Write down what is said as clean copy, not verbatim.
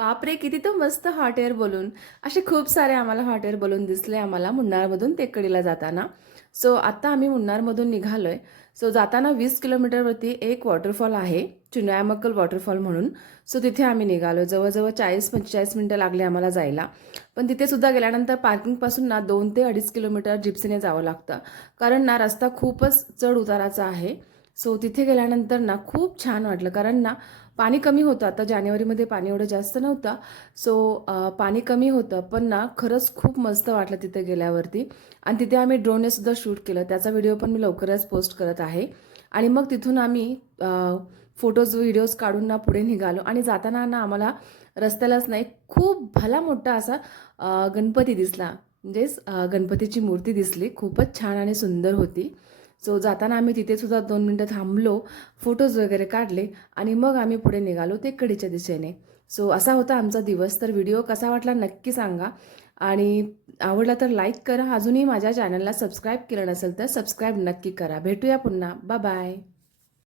बापरे! किती तर मस्त हॉट एअर बलून. असे खूप सारे आम्हाला हॉट एअर बलून दिसले आम्हाला मुन्नारमधून टेकडीला जाताना. सो आता आम्ही मुन्नारमधून निघालोय. सो जाताना 20 किलोमीटरवरती एक वॉटरफॉल आहे, चिन्यामक्कल वॉटरफॉल म्हणून. सो तिथे आम्ही निघालो. जवळ-जवळ 40-45 मिनिटं लागले आम्हाला जायला. पण तिथे सुद्धा गेल्यानंतर पार्किंगपासून ना 2 ते 2.5 किलोमीटर जिप्सीने जावं लागतं. कारण ना रस्ता खूपच चढ उताराचा आहे. सो तिथे गेल्यानंतर ना खूप छान वाटलं. कारण ना पाणी कमी होतं. आता जानेवारीमध्ये पाणी एवढं जास्त नव्हतं. सो पाणी कमी होतं. पण ना खरंच खूप मस्त वाटलं तिथे गेल्यावरती. आणि तिथे आम्ही ड्रोनने सुद्धा शूट केलं. त्याचा व्हिडिओ पण मी लवकरच पोस्ट करत आहे. आणि मग तिथून आम्ही फोटोज, व्हिडिओज काढून ना पुढे निघालो. आणि जाताना ना आम्हाला रस्त्यालाच नाही, खूप भला मोठा असा गणपती दिसला. म्हणजेच गणपतीची मूर्ती दिसली. खूपच छान आणि सुंदर होती. सो जाताना आम्ही तिथे सुद्धा 2 मिनिटं थांबलो, फोटोज वगैरे काढले आणि मग आम्ही पुढे निघालो टेकडीच्या दिशेने. सो असा होता आमचा दिवस. तर व्हिडिओ कसा वाटला नक्की सांगा आणि आवडला तर लाईक करा. अजूनही माझ्या चॅनलला सबस्क्राईब केलं नसेल तर सबस्क्राईब नक्की करा. भेटूया पुन्हा. Bye bye.